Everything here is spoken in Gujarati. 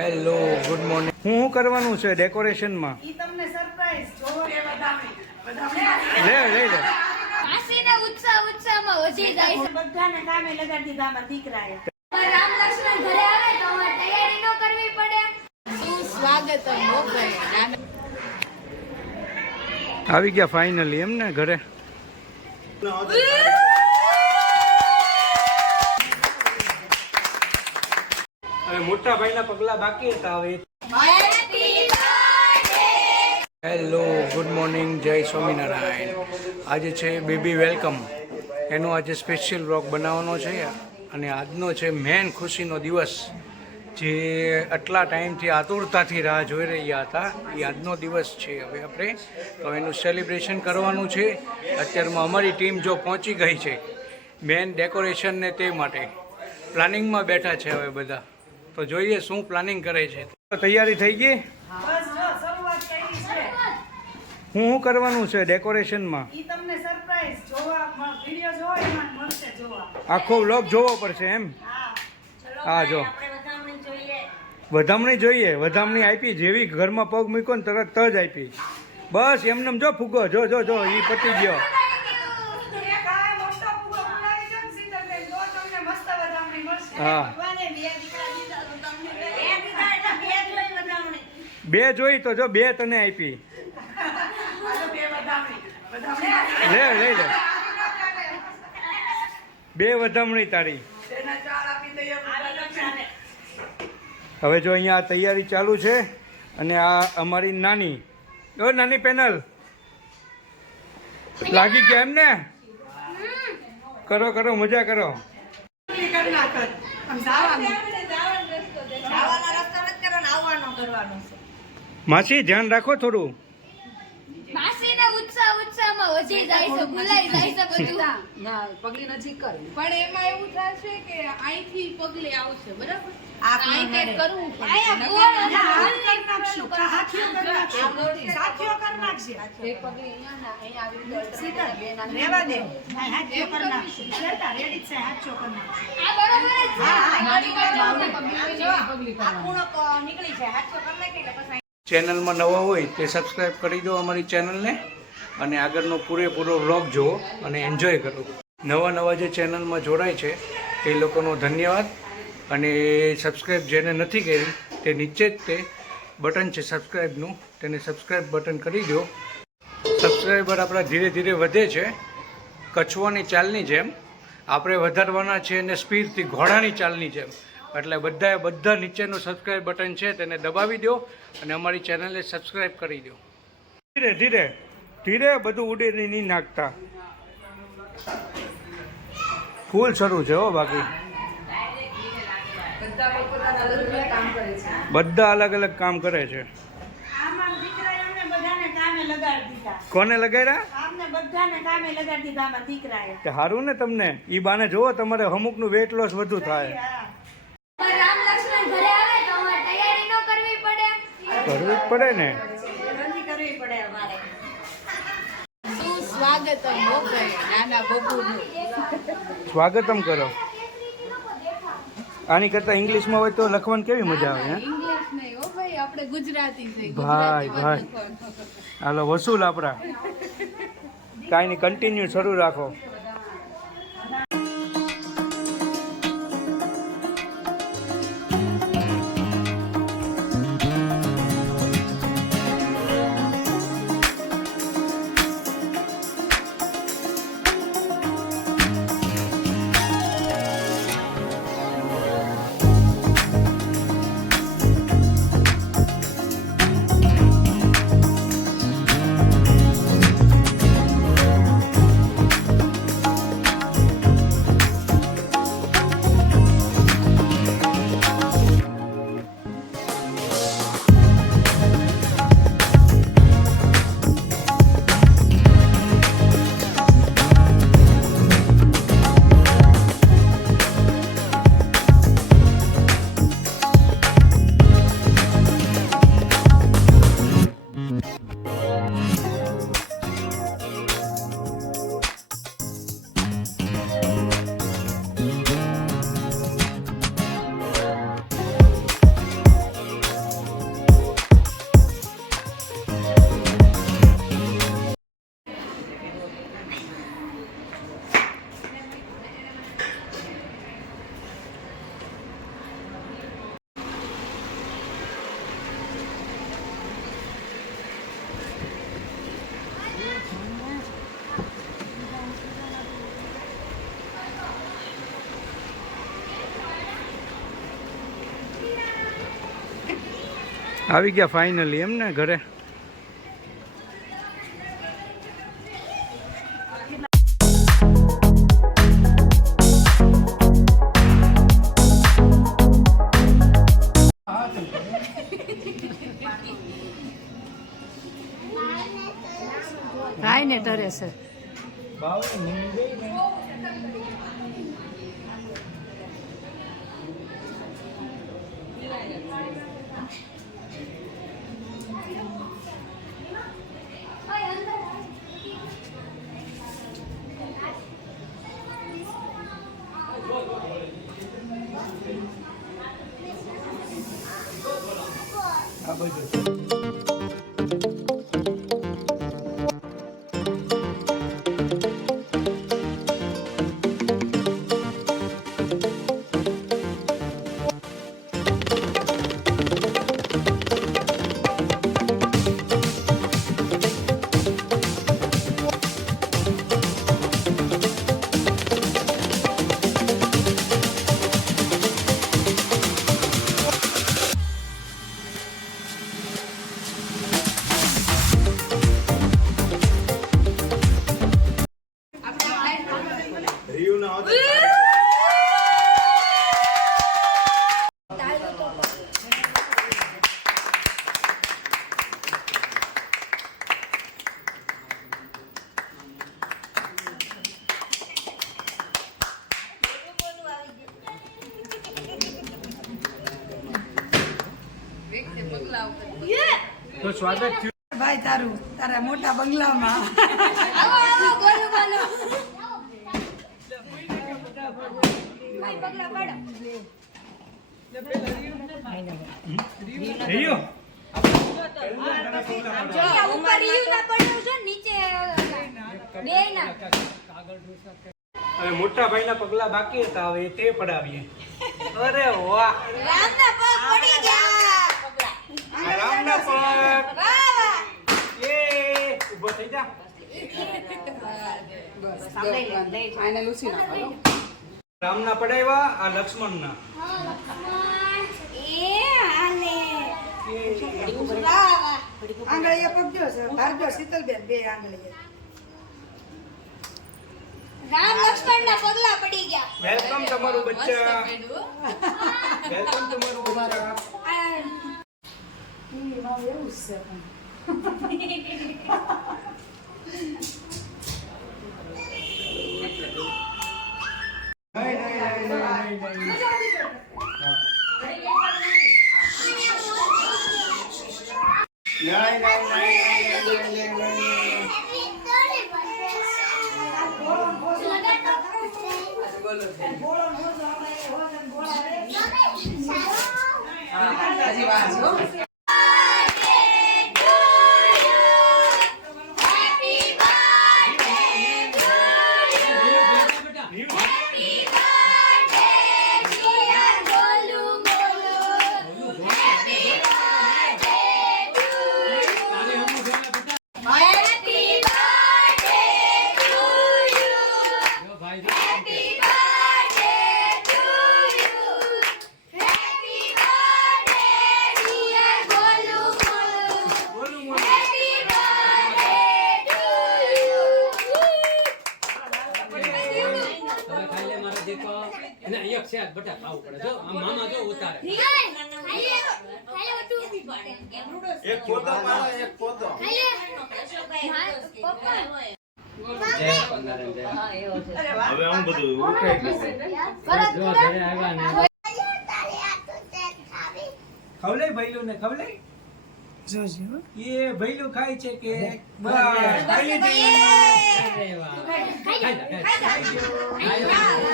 Hello good morning. શું કરવાનું છે ડેકોરેશનમાં? ઈ તમને સરપ્રાઈઝ જોવો એ બધાને લે લઈ લે. માસીને ઉત્સાહમાં વધી જાય છે. બધાને કામે લગાડી દીધા આમાં દીકરાએ. રામ લક્ષ્મણ ઘરે આવે તો અમારે તૈયારી ન કરવી પડે. સ્વાગત આવી ગયા ફાઇનલી એમ ને ઘરે. હવે મોટા ભાઈના પગલા બાકી હતા. હવે હેલો ગુડ મોર્નિંગ, જય સ્વામિનારાયણ. આજે છે બેબી વેલકમ. એનો આજે સ્પેશિયલ વ્લોગ બનાવવાનો છે અને આજનો છે મેન ખુશીનો દિવસ, જે આટલા ટાઈમથી આતુરતાથી રાહ જોઈ રહ્યા હતા. એ આજનો દિવસ છે. હવે આપણે તો એનું સેલિબ્રેશન કરવાનું છે. અત્યારમાં અમારી ટીમ જો પહોંચી ગઈ છે મેન ડેકોરેશનને તે માટે પ્લાનિંગમાં બેઠા છે. હવે બધા તો જોઈએ શું પ્લાનિંગ કરે છે. તૈયારી થઈ ગઈ? બસ જો શરૂઆત કરી છે. શું કરવાનું છે ડેકોરેશનમાં? ઈ તમને સરપ્રાઈઝ જોવા વિડિયો જોવો એમાં મળશે જોવા. આખો વ્લોગ જોવો પડશે એમ? હા જો વધામણી જોઈએ. વધામણી આપી, જેવી ઘરમાં પગ મૂક્યો ને તરત જ આપી. બસ એમને જો ફૂગો જો જો જો એ પતી ગયો. એક આ મોટો પૂરો બનાવી છે ને સીતાબેન, જો તમને મસ્ત વધામણી મળશે. હા. ભગવાને બે દીકરા દીધા તો તમને બે દીધા એટલે બે જોઈ વધામણી. બે જોઈ તો જો બે તને આપી. હાલો બે વધામણી. લે લઈ લે. બે વધામણી તારી. તેના ચાર આપી દઈએ બધાને. હવે જો અહીંયા તૈયારી ચાલુ છે અને આ અમારી નાની નાની પેનલ લાગી ગયા એમ ને? કરો કરો મજા કરો. માસી ધ્યાન રાખો થોડું. માસીને ઉત્સાહમાં વધી જાય છે. ભૂલાઈ જાય છે બધું. પગલી નજીક કર. પણ એમાં એવું થશે કે અહીંથી પગલી આવશે, બરાબર? અહીં કંઈક કરવું પડશે. અહીંયા ગોળ અને હાથ ફૂલની કરી નાખશું, હાથીઓ કરી નાખશું. સાથીઓ કરી નાખશે. એક પગલી અહીંયા ના અહીંયા આવી રીતે સીતા, બે નાની રેવા દે. હાથીઓ કરી નાખશું. શ્વેતા, રેડી જ છે, હાથીઓ કરી નાખશું. આ બરોબર જ છે. નાની બાવળી પગલી હોય ને એવી પગલી કરવાની. નીકળી જાય, હાથીઓ કરી નાખી એટલે પછી ચેનલમાં નવા હોય તે સબસ્ક્રાઈબ કરી દો અમારી ચેનલને અને આગળનો પૂરેપૂરો વ્લોગ જુઓ અને એન્જોય કરો. નવા નવા જે ચેનલમાં જોડાય છે તે લોકોનો ધન્યવાદ. અને સબસ્ક્રાઈબ જેને નથી કરી તે નીચે જ તે બટન છે સબસ્ક્રાઈબનું, તેને સબસ્ક્રાઈબ બટન કરી દો. સબસ્ક્રાઈબર આપણા ધીરે ધીરે વધે છે, કછવાની ચાલની જેમ. આપણે વધારવાના છે અને સ્પીડથી ઘોડાની ચાલની જેમ. એટલે બધા નીચેનું સબસ્ક્રાઈબ બટન છે તેને દબાવી દો અને અમારી ચેનલને સબસ્ક્રાઈબ કરી દો. ધીરે ધીરે ધીરે બધું ઉડી નહીં નાખતા. ફૂલ શરૂ છે હો. બાકી બધા અલગ અલગ કામ કરે છે. આમાં દીકરાએ અમને બધાને કામે લગાડી દીધા. કોને લગાડ્યા? આમને બધાને કામે લગાડી દીધા આમાં દીકરાએ. કે સારું ને તમને ઈ બાને જોવો તમારે અમુકનું વેટ લોસ વધુ થાય. હા. રામ લક્ષ્મણ ઘરે આવે તો અમારે તૈયારી ન કરવી પડે. કરવું જ પડે ને. રજી કરવી પડે અમારે. સ્વાગતમ મોકલે નાના બબુનું. સ્વાગતમ કરો. આની કરતા ઇંગ્લિશમાં હોય તો લખવાની કેવી મજા આવે. હે ઇંગ્લિશ નહીં હો ભાઈ, આપણે ગુજરાતી છે. ભાઈ ભાઈ હાલો વસૂલ આપણા. કાંઈ નહીં, કન્ટિન્યુ શરૂ રાખો. આવી ગયા ફાઇનલી એમ ને ઘરે. રાય ને ટરે છે. તો સ્વાગત થયું ભાઈ તારું તારા મોટા બંગલામાં. આવો આવો બોલો બોલો ભાઈ પગલા પાડો. રહ્યો અહીંયા ઉપર રીયું ના પડ્યું છે નીચે બે ના. હવે મોટા ભાઈના પગલા બાકી હતા, હવે તે પડાવીએ. અરે વાહ, રામના પગ પડી ગયા. રામના પગ. વાહ વાહ. એ ઊભો થઈ જા. રામના પડાવ્યા, આ લક્ષ્મણના. એ આલે આંગળીએ પગજો છે ભારજો શીતલબેન બે આંગળીએ. રામ લક્ષ્મણ ના પગલા પડી ગયા. વેલકમ તમારું બચ્ચા, વેલકમ તમારું બચ્ચા. એવું જ છે એક પોતો મારો એક પોતો હવે હું બધું ઉઠાઈ ગયું ખવલે ભૈલું ને ખવલે જોજો એ ભૈલું ખાય છે કે બસ ખાઈ લીધી. ખાઈ લો.